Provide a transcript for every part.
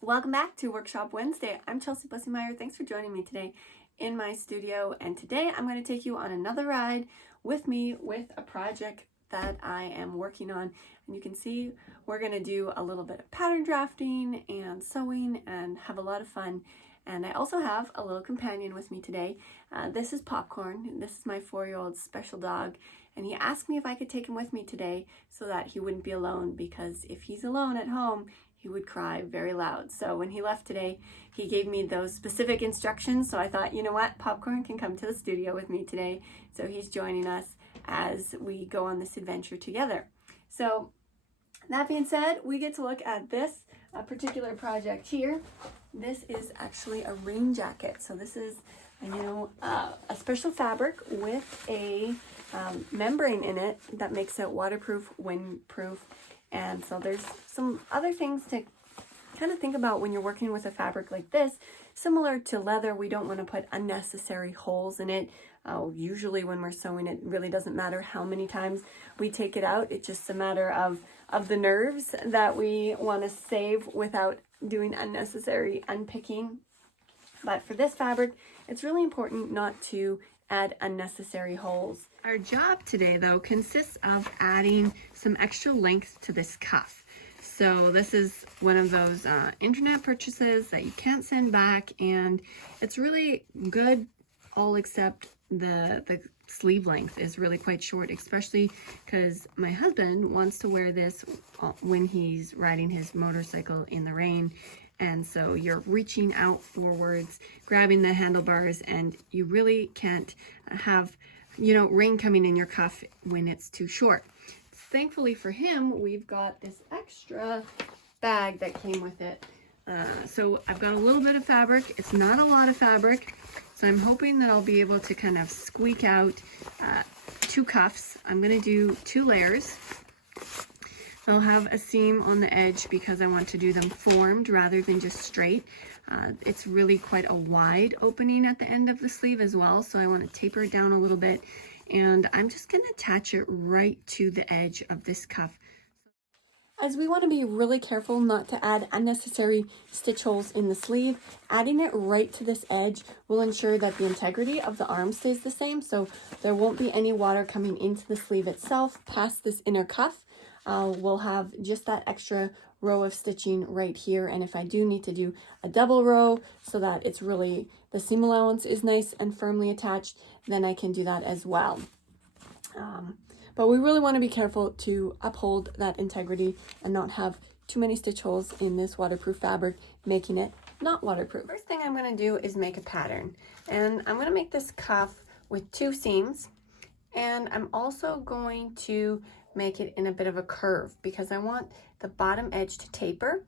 Welcome back to Workshop Wednesday. I'm Chelsea Bussemeyer. Thanks for joining me today in my studio. And today I'm going to take you on another ride with me with a project that I am working on. And you can see we're going to do a little bit of pattern drafting and sewing and have a lot of fun. And I also have a little companion with me today. This is Popcorn. This is my 4-year-old special dog. And he asked me if I could take him with me today so that he wouldn't be alone, because if he's alone at home, he would cry very loud. So when he left today, he gave me those specific instructions. So I thought, you know what, Popcorn can come to the studio with me today. So he's joining us as we go on this adventure together. So that being said, we get to look at this particular project here. This is actually a rain jacket. So this is, a special fabric with a membrane in it that makes it waterproof, windproof. And so there's some other things to kind of think about when you're working with a fabric like this. Similar to leather, we don't want to put unnecessary holes in it. Usually when we're sewing, it really doesn't matter how many times we take it out. It's just a matter of the nerves that we want to save without doing unnecessary unpicking. But for this fabric, it's really important not to add unnecessary holes. Our job today, though, consists of adding some extra length to this cuff. So this is one of those internet purchases that you can't send back, and it's really good, all except the sleeve length is really quite short, especially because my husband wants to wear this when he's riding his motorcycle in the rain. And so you're reaching out forwards, grabbing the handlebars, and you really can't have, rain coming in your cuff when it's too short. Thankfully for him, we've got this extra bag that came with it. So I've got a little bit of fabric. It's not a lot of fabric. So I'm hoping that I'll be able to kind of squeak out 2 cuffs. I'm going to do 2 layers. They'll have a seam on the edge because I want to do them formed rather than just straight. It's really quite a wide opening at the end of the sleeve as well, so I want to taper it down a little bit, and I'm just going to attach it right to the edge of this cuff. As we want to be really careful not to add unnecessary stitch holes in the sleeve, adding it right to this edge will ensure that the integrity of the arm stays the same, so there won't be any water coming into the sleeve itself past this inner cuff. We'll have just that extra row of stitching right here, and if I do need to do a double row so that it's really, the seam allowance is nice and firmly attached, then I can do that as well. But we really want to be careful to uphold that integrity and not have too many stitch holes in this waterproof fabric, making it not waterproof. First thing I'm going to do is make a pattern, and I'm going to make this cuff with 2 seams, and I'm also going to make it in a bit of a curve because I want the bottom edge to taper.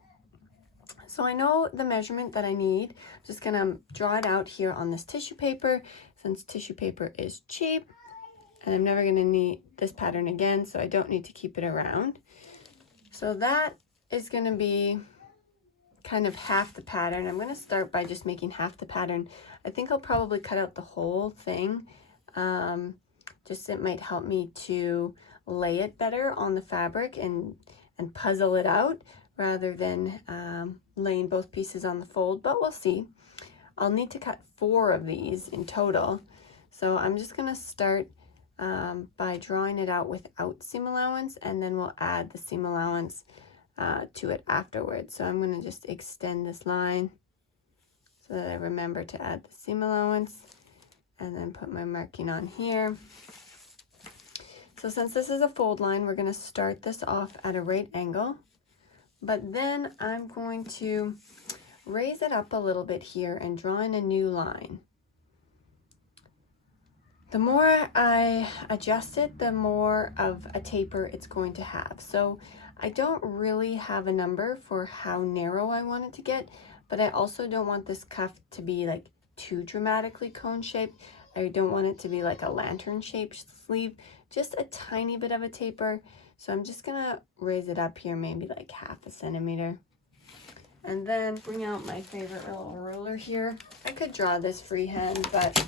So I know the measurement that I need. I'm just gonna draw it out here on this tissue paper, since tissue paper is cheap and I'm never gonna need this pattern again, so I don't need to keep it around. So that is gonna be kind of half the pattern. I'm gonna start by just making half the pattern. I think I'll probably cut out the whole thing. Just it might help me to lay it better on the fabric and puzzle it out rather than laying both pieces on the fold, but we'll see. I'll need to cut 4 of these in total, so I'm just going to start by drawing it out without seam allowance, and then we'll add the seam allowance to it afterwards. So I'm going to just extend this line so that I remember to add the seam allowance, and then put my marking on here. So since this is a fold line, we're going to start this off at a right angle, but then I'm going to raise it up a little bit here and draw in a new line. The more I adjust it, the more of a taper it's going to have. So I don't really have a number for how narrow I want it to get, but I also don't want this cuff to be like too dramatically cone shaped. I don't want it to be like a lantern shaped sleeve, just a tiny bit of a taper. So I'm just gonna raise it up here, maybe like 1/2 centimeter. And then bring out my favorite little ruler here. I could draw this freehand, but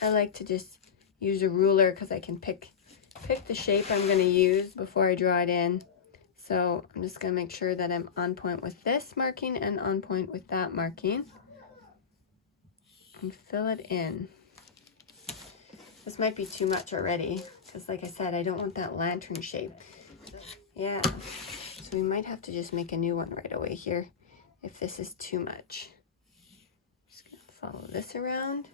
I like to just use a ruler because I can pick the shape I'm gonna use before I draw it in. So I'm just going to make sure that I'm on point with this marking and on point with that marking. And fill it in. This might be too much already, because like I said, I don't want that lantern shape. Yeah, so we might have to just make a new one right away here if this is too much. Just gonna follow this around.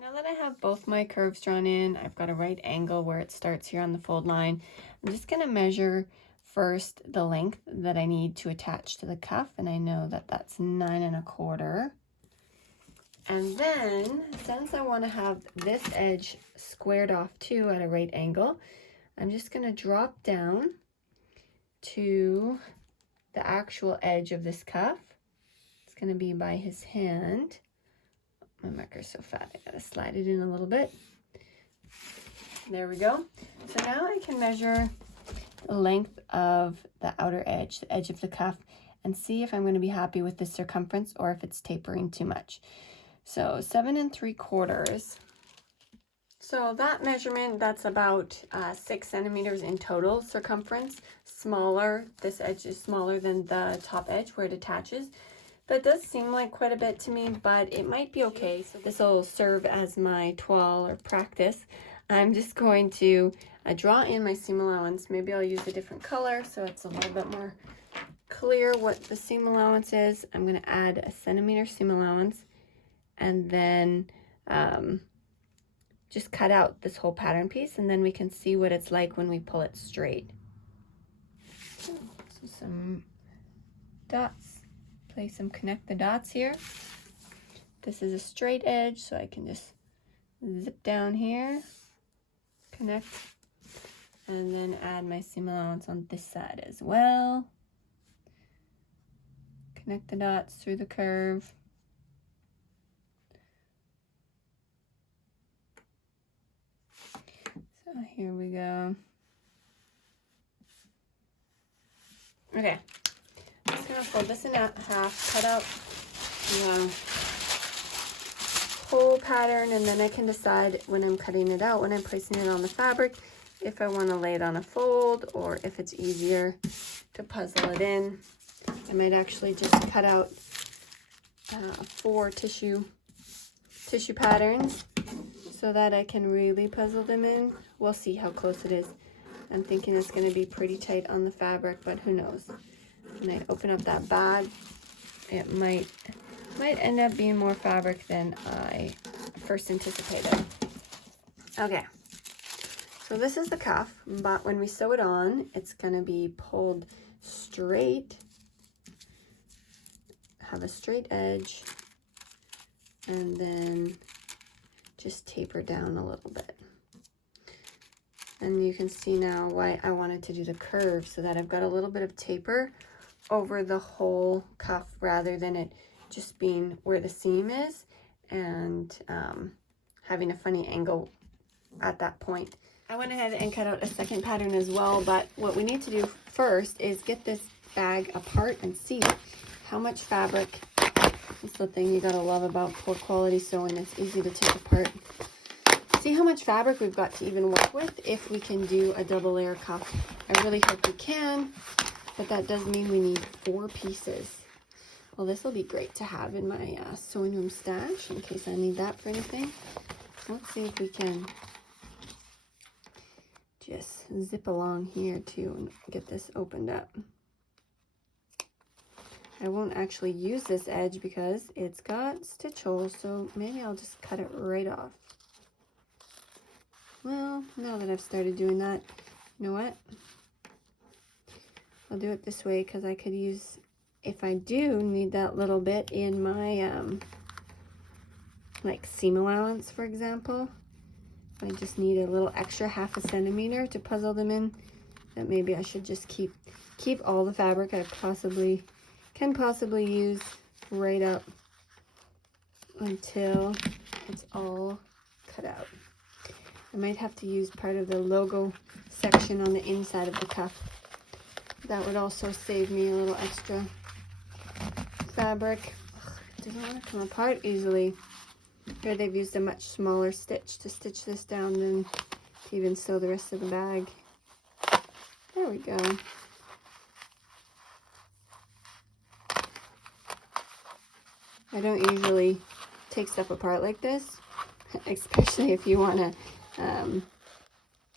Now that I have both my curves drawn in, I've got a right angle where it starts here on the fold line. I'm just gonna measure first the length that I need to attach to the cuff, and I know that that's 9 1/4. And then, since I want to have this edge squared off too at a right angle, I'm just going to drop down to the actual edge of this cuff. It's going to be by his hand. My marker's so fat, I got to slide it in a little bit. There we go. So now I can measure the length of the outer edge, the edge of the cuff, and see if I'm going to be happy with the circumference or if it's tapering too much. So 7 3/4. So that measurement, that's about 6 centimeters in total circumference. Smaller, this edge is smaller than the top edge where it attaches. That does seem like quite a bit to me, but it might be okay. So this will serve as my toile or practice. I'm just going to draw in my seam allowance. Maybe I'll use a different color so it's a little bit more clear what the seam allowance is. I'm going to add a centimeter seam allowance. And then just cut out this whole pattern piece, and then we can see what it's like when we pull it straight. So some dots, place some connect the dots here. This is a straight edge, so I can just zip down here, connect, and then add my seam allowance on this side as well. Connect the dots through the curve. So here we go. Okay, I'm just gonna fold this in half, cut out the whole pattern, and then I can decide when I'm cutting it out, when I'm placing it on the fabric, if I want to lay it on a fold or if it's easier to puzzle it in. I might actually just cut out 4 tissue patterns so that I can really puzzle them in. We'll see how close it is. I'm thinking it's going to be pretty tight on the fabric, but who knows. When I open up that bag, it might end up being more fabric than I first anticipated. Okay, so this is the cuff, but when we sew it on, it's going to be pulled straight, have a straight edge, and then just taper down a little bit. And you can see now why I wanted to do the curve, so that I've got a little bit of taper over the whole cuff rather than it just being where the seam is and having a funny angle at that point. I went ahead and cut out a second pattern as well, but what we need to do first is get this bag apart and see how much fabric. That's the thing you gotta love about poor quality sewing. It's easy to take apart. See how much fabric we've got to even work with if we can do a double layer cuff. I really hope we can, but that does mean we need 4 pieces. Well, this will be great to have in my sewing room stash in case I need that for anything. Let's see if we can just zip along here too and get this opened up. I won't actually use this edge because it's got stitch holes, so maybe I'll just cut it right off. Well, now that I've started doing that, you know what? I'll do it this way because I could use, if I do need that little bit in my like seam allowance, for example, if I just need a little extra 1/2 centimeter to puzzle them in, that maybe I should just keep all the fabric I can possibly use right up until it's all cut out. I might have to use part of the logo section on the inside of the cuff. That would also save me a little extra fabric. It doesn't want to come apart easily. Here they've used a much smaller stitch to stitch this down than to even sew the rest of the bag. There we go. I don't usually take stuff apart like this, especially if you want to,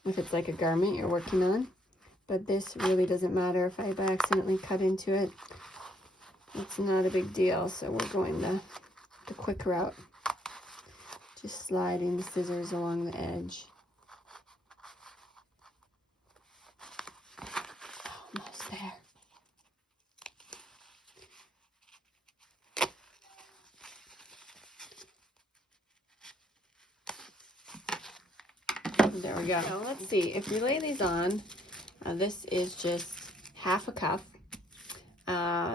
if it's like a garment you're working on. But this really doesn't matter if I accidentally cut into it. It's not a big deal, so we're going the quick route. Just sliding the scissors along the edge. Almost there. There we go. Now let's see, if we lay these on, this is just half a cup.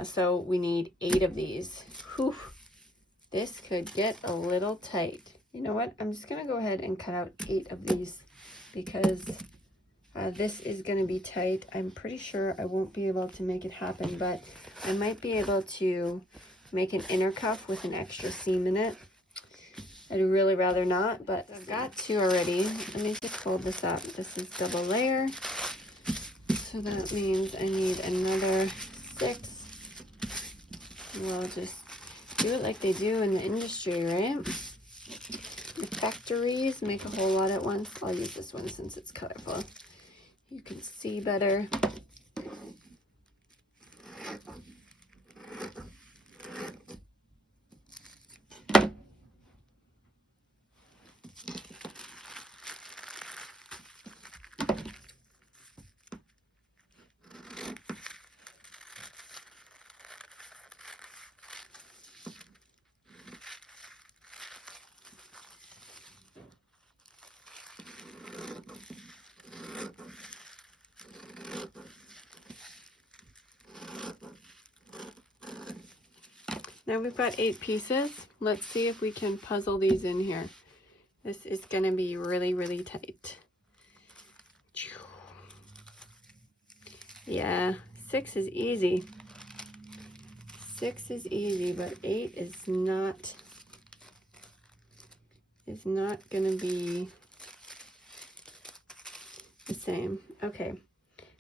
So we need 8 of these. Whew. This could get a little tight. You know what? I'm just going to go ahead and cut out 8 of these because this is going to be tight. I'm pretty sure I won't be able to make it happen, but I might be able to make an inner cuff with an extra seam in it. I'd really rather not, but I've got 2 already. Let me just fold this up. This is double layer. So that means I need another 6. We'll just do it like they do in the industry, right? The factories make a whole lot at once. I'll use this one since it's colorful. You can see better. Now we've got 8 pieces. Let's see if we can puzzle these in here. This is going to be really, really tight. Yeah, 6 is easy. 6 is easy, but 8 is not going to be the same. Okay,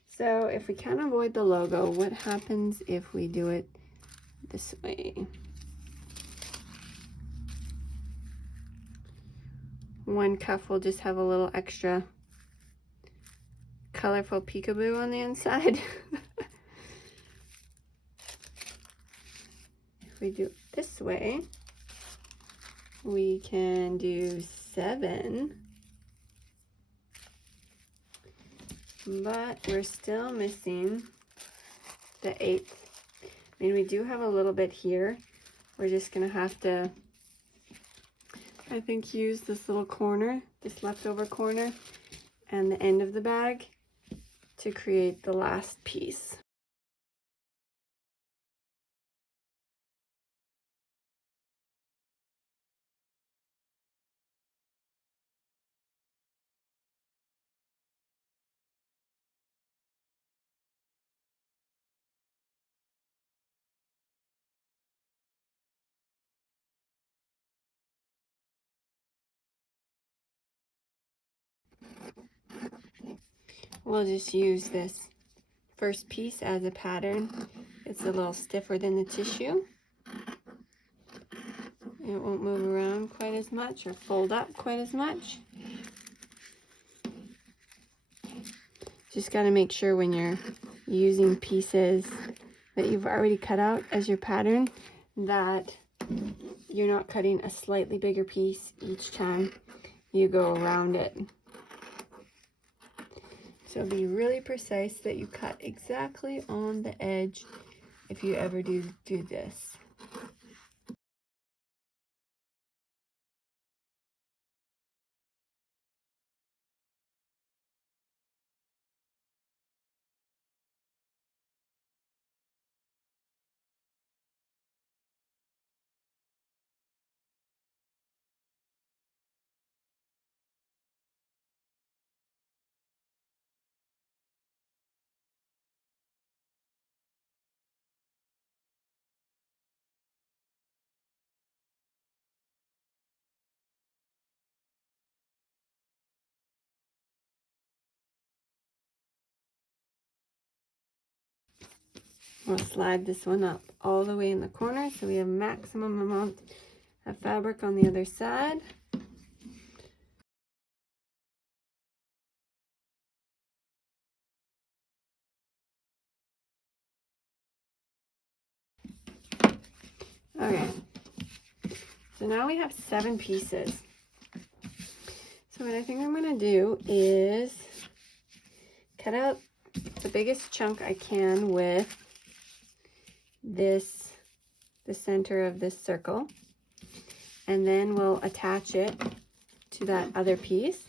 so if we can't avoid the logo, what happens if we do it this way? One cuff will just have a little extra colorful peekaboo on the inside. If we do it this way, we can do 7, but we're still missing the 8th. I mean, we do have a little bit here. We're just gonna have to, I think, use this little corner, this leftover corner, and the end of the bag to create the last piece. We'll just use this first piece as a pattern. It's a little stiffer than the tissue. It won't move around quite as much or fold up quite as much. Just got to make sure when you're using pieces that you've already cut out as your pattern that you're not cutting a slightly bigger piece each time you go around it. So be really precise that you cut exactly on the edge if you ever do this. We'll slide this one up all the way in the corner so we have maximum amount of fabric on the other side. Okay, so now we have 7 pieces. So what I think I'm going to do is cut out the biggest chunk I can with this, the center of this circle, and then we'll attach it to that other piece,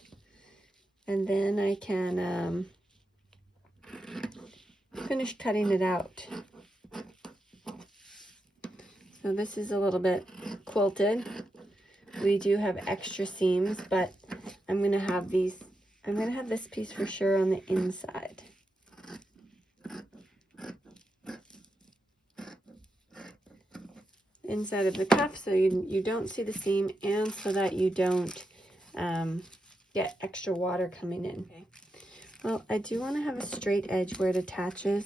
and then I can finish cutting it out. So this is a little bit quilted. We do have extra seams, but I'm gonna have this piece for sure on the inside. Inside of the cuff, so you don't see the seam, and so that you don't get extra water coming in. Okay. Well, I do want to have a straight edge where it attaches,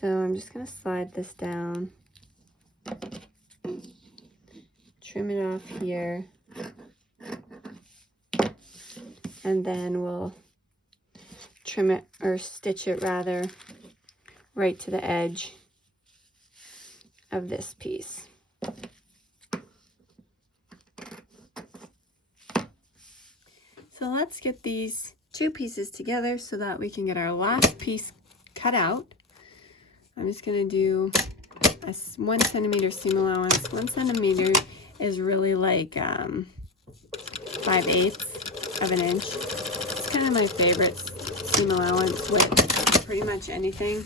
so I'm just going to slide this down, trim it off here, and then we'll trim it, or stitch it rather, right to the edge of this piece. So let's get these 2 pieces together so that we can get our last piece cut out. I'm just going to do a 1 centimeter seam allowance. 1 centimeter is really like 5/8 of an inch. It's kind of my favorite seam allowance with pretty much anything.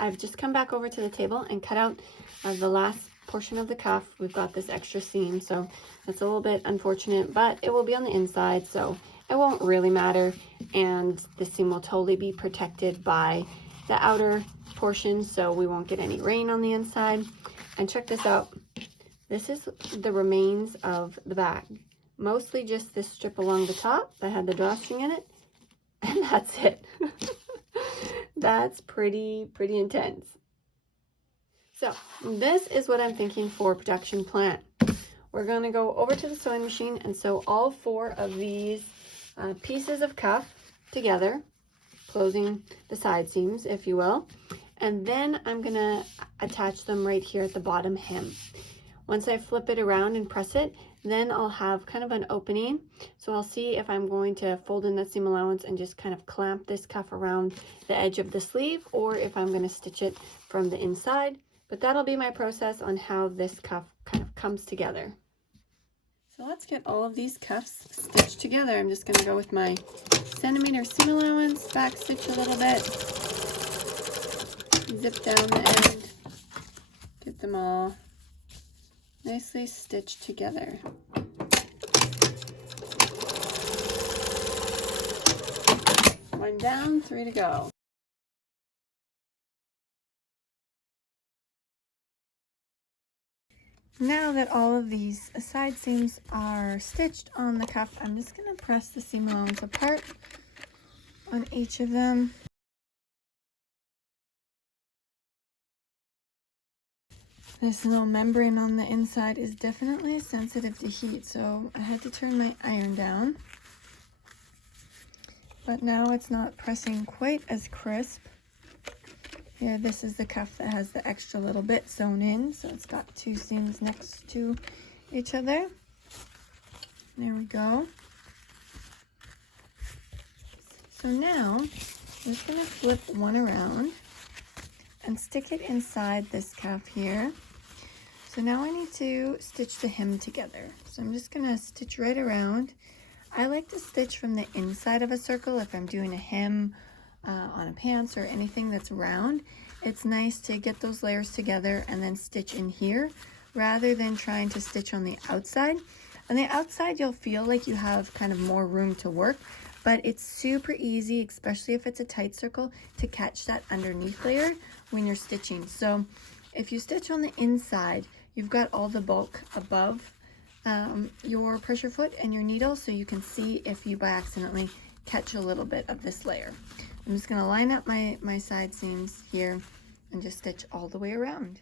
I've just come back over to the table and cut out the last portion of the cuff. We've got this extra seam, so it's a little bit unfortunate, but it will be on the inside, so it won't really matter, and the seam will totally be protected by the outer portion, so we won't get any rain on the inside. And check this out. This is the remains of the bag. Mostly just this strip along the top that had the drawstring in it, and that's it. That's pretty intense. So this is what I'm thinking for production plan. We're going to go over to the sewing machine and sew all 4 of these pieces of cuff together, closing the side seams, if you will. And then I'm going to attach them right here at the bottom hem. Once I flip it around and press it, then I'll have kind of an opening. So I'll see if I'm going to fold in that seam allowance and just kind of clamp this cuff around the edge of the sleeve, or if I'm going to stitch it from the inside. But that'll be my process on how this cuff kind of comes together. So let's get all of these cuffs stitched together. I'm just going to go with my centimeter seam allowance, back stitch a little bit, zip down the end, get them all nicely stitched together. One down, 3 to go. Now that all of these side seams are stitched on the cuff, I'm just going to press the seam allowance apart on each of them. This little membrane on the inside is definitely sensitive to heat, so I had to turn my iron down. But now it's not pressing quite as crisp. Here, this is the cuff that has the extra little bit sewn in, so it's got 2 seams next to each other. There we go. So now, I'm just going to flip one around and stick it inside this cuff here. So now I need to stitch the hem together. So I'm just going to stitch right around. I like to stitch from the inside of a circle if I'm doing a hem on a pants or anything that's round. It's nice to get those layers together and then stitch in here rather than trying to stitch on the outside. On the outside, you'll feel like you have kind of more room to work, but it's super easy, especially if it's a tight circle, to catch that underneath layer when you're stitching. So if you stitch on the inside, you've got all the bulk above your pressure foot and your needle so you can see if you by accidentally catch a little bit of this layer. I'm just going to line up my side seams here and just stitch all the way around.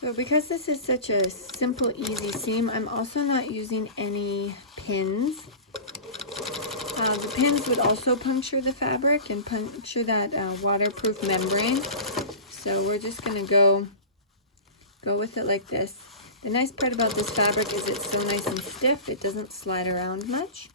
So because this is such a simple, easy seam, I'm also not using any pins. The pins would also puncture the fabric and puncture that waterproof membrane. So we're just going to go with it like this. The nice part about this fabric is it's so nice and stiff, it doesn't slide around much.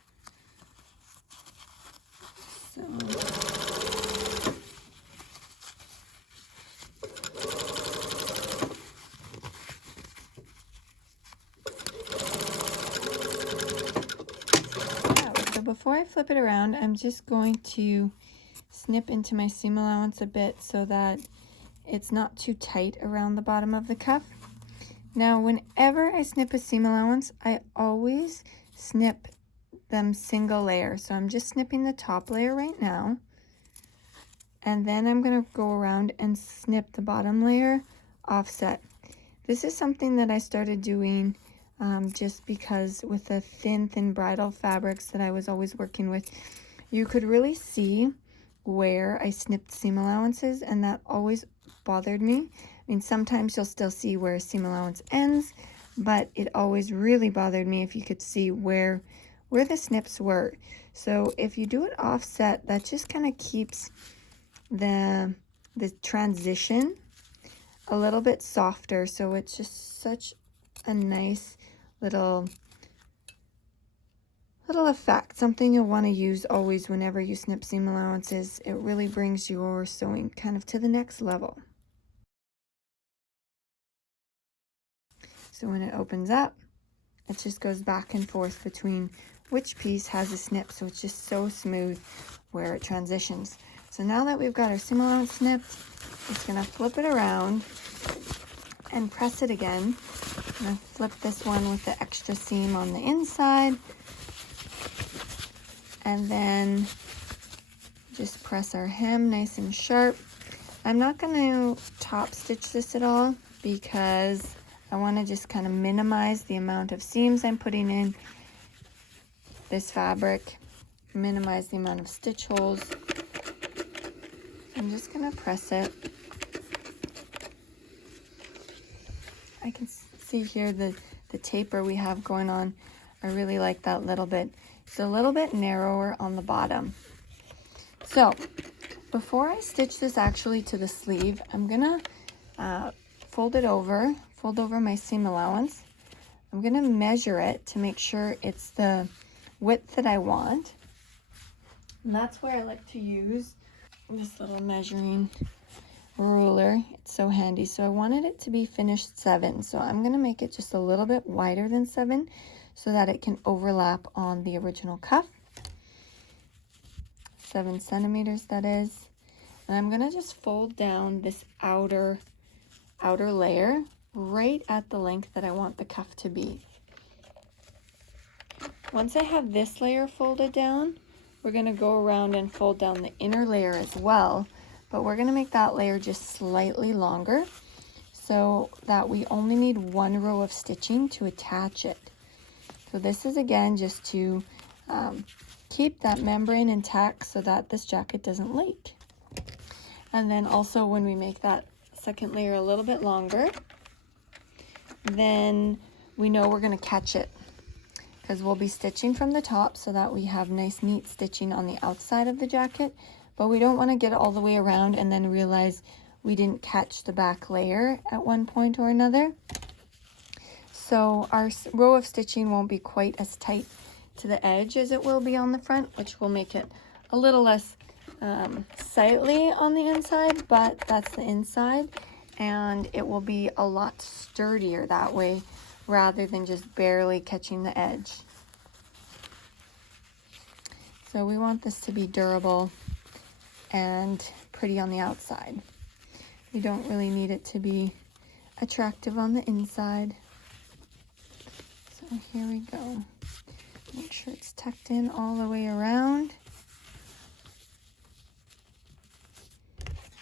So before I flip it around, I'm just going to snip into my seam allowance a bit so that it's not too tight around the bottom of the cuff. Now, whenever I snip a seam allowance, I always snip them single layer. So I'm just snipping the top layer right now. And then I'm going to go around and snip the bottom layer offset. This is something that I started doing just because with the thin bridal fabrics that I was always working with, you could really see where I snipped seam allowances, and that always bothered me. I mean, sometimes you'll still see where a seam allowance ends, but it always really bothered me if you could see where the snips were. So if you do it offset, that just kind of keeps the transition a little bit softer, so it's just such a nice little effect, something you'll want to use always whenever you snip seam allowances. It really brings your sewing kind of to the next level. So when it opens up, it just goes back and forth between which piece has a snip, so it's just so smooth where it transitions. So now that we've got our seam allowance snipped, just going to flip it around and press it again. I'm going to flip this one with the extra seam on the inside, and then just press our hem nice and sharp. I'm not going to top stitch this at all because I want to just kind of minimize the amount of seams I'm putting in this fabric, minimize the amount of stitch holes. I'm just going to press it. I can see here the taper we have going on. I really like that little bit. It's a little bit narrower on the bottom. So before I stitch this actually to the sleeve, I'm gonna fold over my seam allowance. I'm gonna measure it to make sure it's the width that I want. And that's where I like to use this little measuring ruler. It's so handy. So I wanted it to be finished 7, so I'm going to make it just a little bit wider than 7 so that it can overlap on the original cuff. 7 centimeters, that is. And I'm going to just fold down this outer layer right at the length that I want the cuff to be. Once I have this layer folded down, we're going to go around and fold down the inner layer as well. But we're going to make that layer just slightly longer so that we only need 1 row of stitching to attach it. So this is again just to keep that membrane intact so that this jacket doesn't leak. And then also when we make that second layer a little bit longer, then we know we're going to catch it because we'll be stitching from the top so that we have nice neat stitching on the outside of the jacket. But we don't want to get all the way around and then realize we didn't catch the back layer at one point or another. So our row of stitching won't be quite as tight to the edge as it will be on the front, which will make it a little less sightly on the inside, but that's the inside. And it will be a lot sturdier that way rather than just barely catching the edge. So we want this to be durable and pretty on the outside. We don't really need it to be attractive on the inside. So here we go. Make sure it's tucked in all the way around.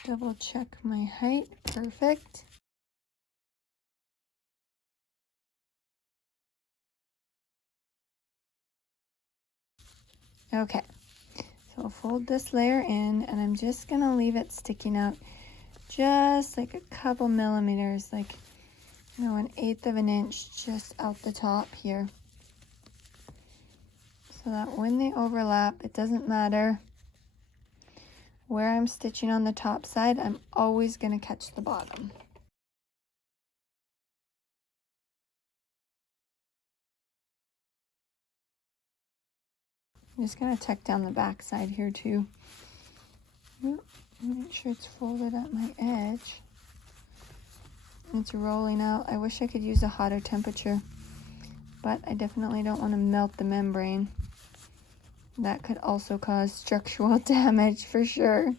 Double check my height. Perfect. Okay, so I'll fold this layer in, and I'm just gonna leave it sticking out just like a couple millimeters, like, you know, 1/8 of an inch just out the top here. So that when they overlap, it doesn't matter where I'm stitching on the top side, I'm always gonna catch the bottom. I'm just gonna tuck down the back side here too. Make sure it's folded at my edge. It's rolling out. I wish I could use a hotter temperature, but I definitely don't want to melt the membrane. That could also cause structural damage for sure.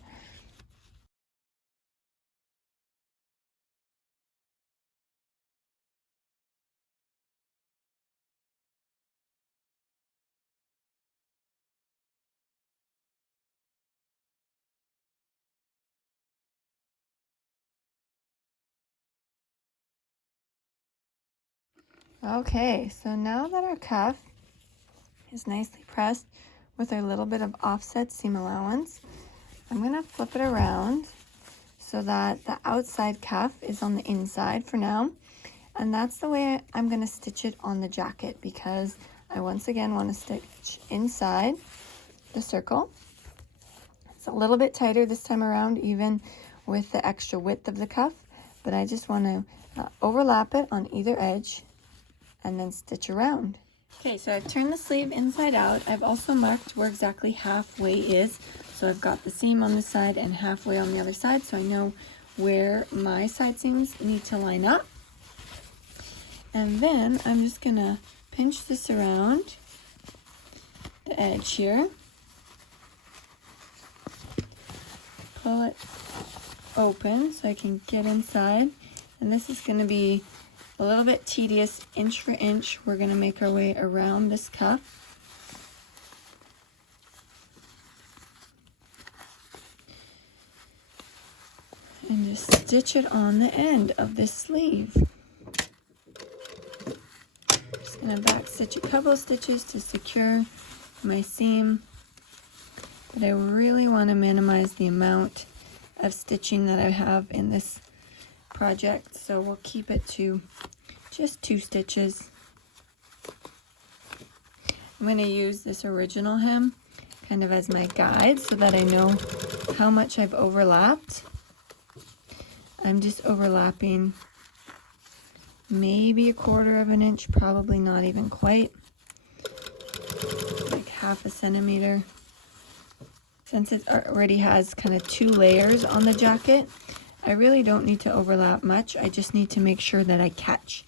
Okay, so now that our cuff is nicely pressed with our little bit of offset seam allowance, I'm gonna flip it around so that the outside cuff is on the inside for now. And that's the way I'm gonna stitch it on the jacket, because I once again want to stitch inside the circle. It's a little bit tighter this time around, even with the extra width of the cuff, but I just want to overlap it on either edge and then stitch around. Okay, so I've turned the sleeve inside out. I've also marked where exactly halfway is. So I've got the seam on this side and halfway on the other side, so I know where my side seams need to line up. And then I'm just gonna pinch this around the edge here. Pull it open so I can get inside. And this is gonna be a little bit tedious, inch for inch. We're gonna make our way around this cuff. And just stitch it on the end of this sleeve. Just gonna back stitch a couple of stitches to secure my seam. But I really wanna minimize the amount of stitching that I have in this project, so we'll keep it to just 2 stitches. I'm going to use this original hem kind of as my guide so that I know how much I've overlapped. I'm just overlapping maybe 1/4 of an inch, probably not even quite, like 1/2 centimeter. Since it already has kind of 2 layers on the jacket, I really don't need to overlap much. I just need to make sure that I catch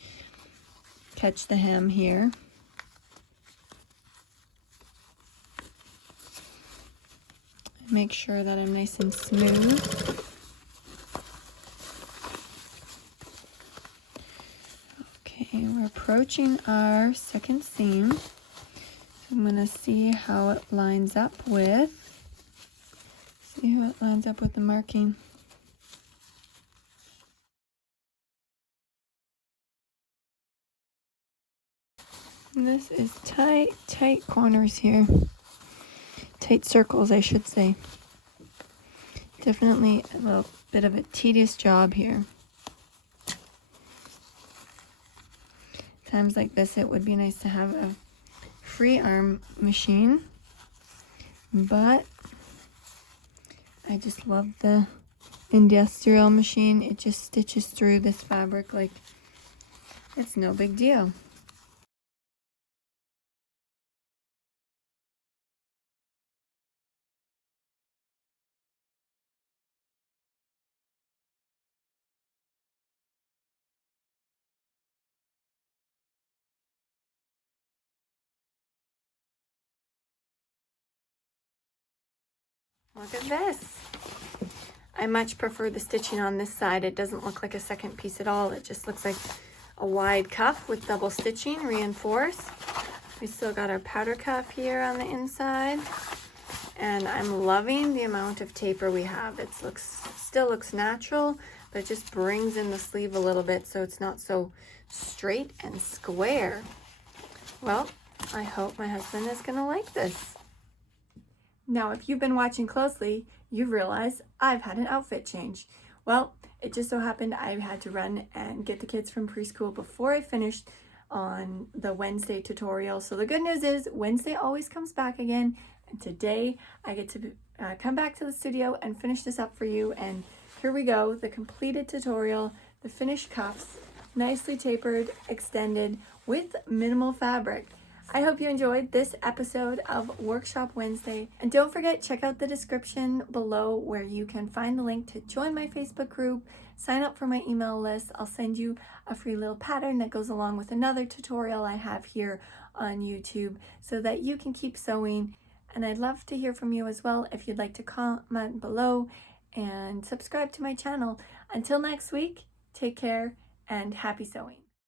the hem here. Make sure that I'm nice and smooth. Okay, we're approaching our second seam. I'm gonna see how it lines up with the marking. And this is tight corners here. Tight circles, I should say. Definitely a little bit of a tedious job here. Times like this, it would be nice to have a free arm machine, but I just love the industrial machine. It just stitches through this fabric like it's no big deal. Look at this. I much prefer the stitching on this side. It doesn't look like a second piece at all. It just looks like a wide cuff with double stitching reinforced. We still got our powder cuff here on the inside. And I'm loving the amount of taper we have. It still looks natural, but it just brings in the sleeve a little bit so it's not so straight and square. Well, I hope my husband is gonna like this. Now, if you've been watching closely, you've realized I've had an outfit change. Well, it just so happened I had to run and get the kids from preschool before I finished on the Wednesday tutorial. So the good news is Wednesday always comes back again, and today I get to come back to the studio and finish this up for you. And here we go, the completed tutorial, the finished cuffs, nicely tapered, extended with minimal fabric. I hope you enjoyed this episode of Workshop Wednesday. And don't forget, check out the description below where you can find the link to join my Facebook group, sign up for my email list. I'll send you a free little pattern that goes along with another tutorial I have here on YouTube so that you can keep sewing. And I'd love to hear from you as well if you'd like to comment below and subscribe to my channel. Until next week, take care and happy sewing.